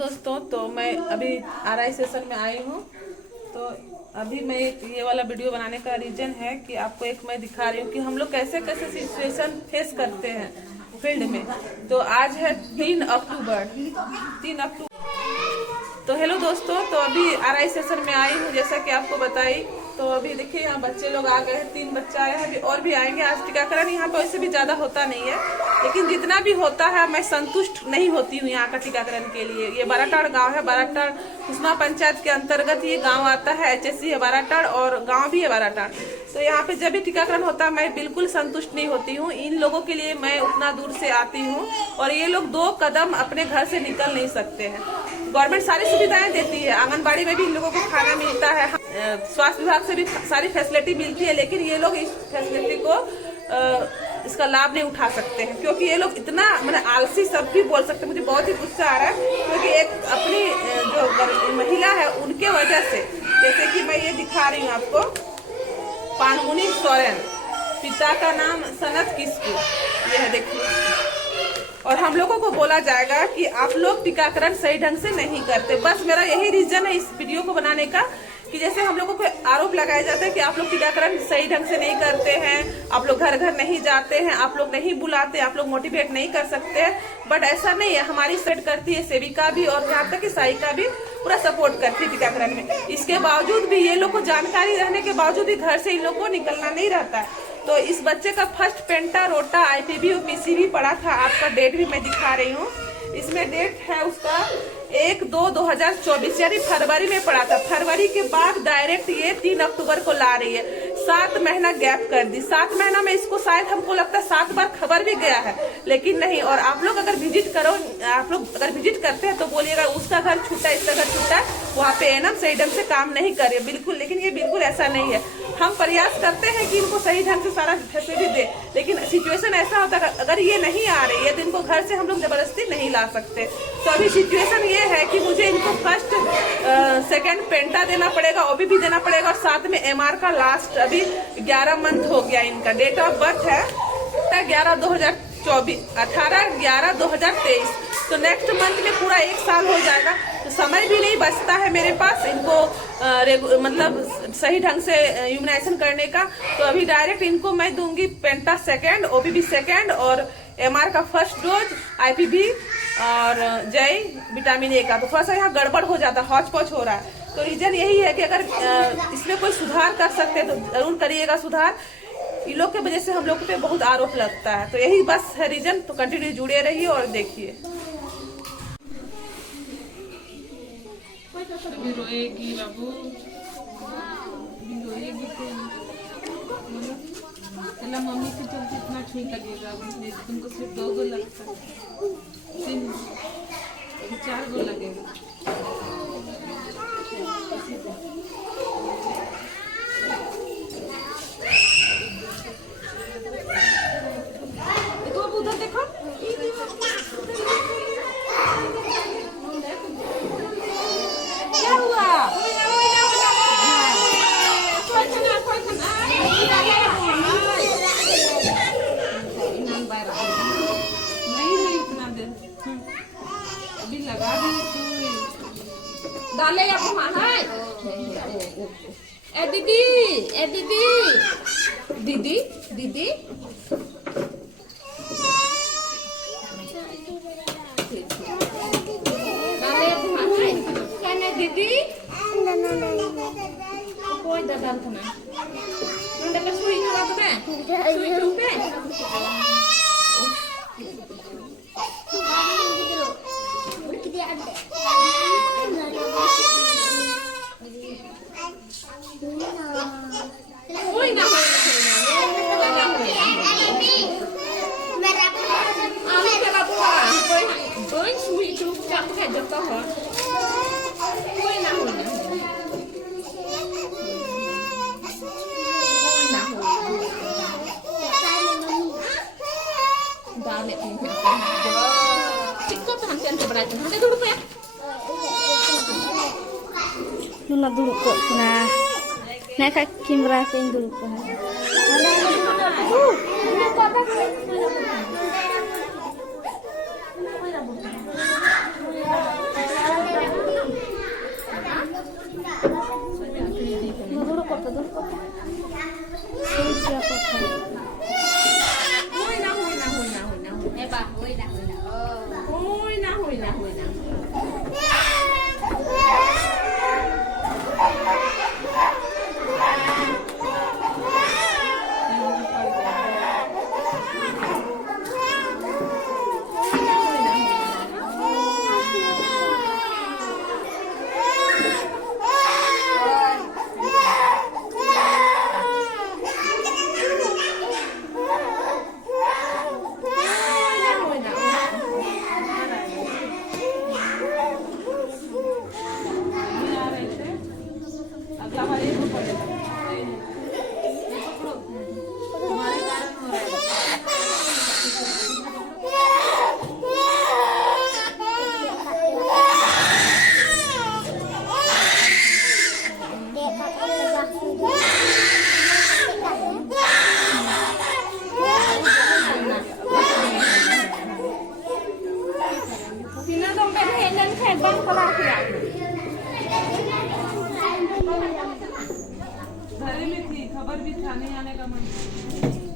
दोस्तों, तो मैं अभी RI सेशन में आई हूँ। तो अभी मैं ये वाला वीडियो बनाने का रीजन है कि आपको एक मैं दिखा रही हूँ कि हम लोग कैसे कैसे सिचुएशन फेस करते हैं फील्ड में। तो आज है 3 अक्टूबर। तो हेलो दोस्तों, तो अभी RI सेशन में आई हूँ जैसा कि आपको बताई। तो अभी देखिए यहाँ बच्चे लोग आ गए हैं, 3 बच्चा आए हैं, अभी और भी आएंगे। आज टीकाकरण यहाँ पे वैसे भी ज्यादा होता नहीं है, लेकिन जितना भी होता है मैं संतुष्ट नहीं होती हूँ यहाँ का टीकाकरण के लिए। ये बाराटाड़ गांव है, बाराटाड़ कुसमा पंचायत के अंतर्गत ये गांव आता है। HSC है बाराटाड़ और गांव भी है बाराटाड़। तो यहाँ पे जब भी टीकाकरण होता है मैं बिल्कुल संतुष्ट नहीं होती हूँ। इन लोगों के लिए मैं उतना दूर से आती हूँ और ये लोग 2 कदम अपने घर से निकल नहीं सकते हैं। गवर्नमेंट सारी सुविधाएं देती है, आंगनबाड़ी में भी इन लोगों को खाना मिलता है, स्वास्थ्य विभाग से भी सारी फैसिलिटी मिलती है, लेकिन ये लोग इस फैसिलिटी को इसका लाभ नहीं उठा सकते हैं क्योंकि ये लोग इतना मतलब आलसी सब भी बोल सकते हैं। मुझे बहुत ही गुस्सा आ रहा है क्योंकि एक अपनी जो महिला है उनके वजह से, जैसे कि मैं ये दिखा रही हूँ आपको, पानमुनी सोरेन, पिता का नाम सनत किस्कू, ये है देखिए। और हम लोगों को बोला जाएगा कि आप लोग टीकाकरण सही ढंग से नहीं करते। बस मेरा यही रीजन है इस वीडियो को बनाने का कि जैसे हम लोगों पे आरोप लगाया जाता है कि आप लोग टीकाकरण सही ढंग से नहीं करते हैं, आप लोग घर घर नहीं जाते हैं, आप लोग नहीं बुलाते, आप लोग मोटिवेट नहीं कर सकते हैं। बट ऐसा नहीं है, हमारी सेट करती है, सेविका भी और यहाँ तक कि सहायिका भी पूरा सपोर्ट करती है टीकाकरण में। इसके बावजूद भी ये लोग को जानकारी रहने के बावजूद भी घर से इन लोग को निकलना नहीं रहता है। तो इस बच्चे का फर्स्ट पेंटा रोटा IPV और PCV पड़ा था। आपका डेट भी मैं दिखा रही हूँ, इसमें डेट है उसका 1/2/2024 यानी फरवरी में पड़ा था। फरवरी के बाद डायरेक्ट ये 3 अक्टूबर को ला रही है। 7 महीना गैप कर दी। 7 महीना में इसको शायद हमको लगता है 7 बार खबर भी गया है, लेकिन नहीं। और आप लोग अगर विजिट करो, आप लोग अगर विजिट करते हैं तो बोलिएगा उसका घर छूटा, इसका घर छूटा, वहाँ पे एनम सही ढंग से काम नहीं कर रहे बिल्कुल। लेकिन ये बिल्कुल ऐसा नहीं है। हम प्रयास करते हैं कि इनको सही ढंग से सारा फैसिलिटी दे, लेकिन सिचुएशन ऐसा होता है अगर ये नहीं आ रही है तो इनको घर से हम लोग जबरदस्ती नहीं ला सकते। तो अभी सिचुएशन ये है कि मुझे इनको फर्स्ट सेकंड पेंटा देना पड़ेगा, OBP देना पड़ेगा, और साथ में MR का लास्ट अभी 11 मंथ हो गया। इनका डेट ऑफ बर्थ है 18/11/2023। तो नेक्स्ट मंथ में पूरा 1 साल हो जाएगा। तो समय भी नहीं बचता है मेरे पास इनको मतलब सही ढंग से इम्यूनाइजेशन करने का। तो अभी डायरेक्ट इनको मैं दूंगी पेंटा सेकेंड, OBP सेकेंड और MR का फर्स्ट डोज, IPV और जय विटामिन A का। तो थोड़ा सा यहाँ गड़बड़ हो जाता है, हौच पौच हो रहा है। तो रीजन यही है कि अगर इसमें कोई सुधार कर सकते हैं तो जरूर करिएगा सुधार। इन लोग के वजह से हम लोग पे बहुत आरोप लगता है। तो यही बस है रीजन। तो कंटिन्यू जुड़े रहिए और देखिए। रोएगी बाबू, रोएगी तो मम्मी के चलते इतना ठीक लगेगा। तुमको सिर्फ 2 गो लगता है, 3 4 गो लगेगा। देखो अब उधर देखो, क्या हुआ? अभी लगा दी डाले या है। ए दीदी, ए दीदी, दीदी दीदी, दीदी कोई दादा था नंदे का सुई हुआ तो मैं सुई चुके कोई ना कोई सुई चुप चाप के जब तक कोई ना हो डाले टिकट हम चंद berarti nanti dulu ya Luna dulu kok nah naik kaki merasain dulu kok खबर भी था नहीं आने का मन।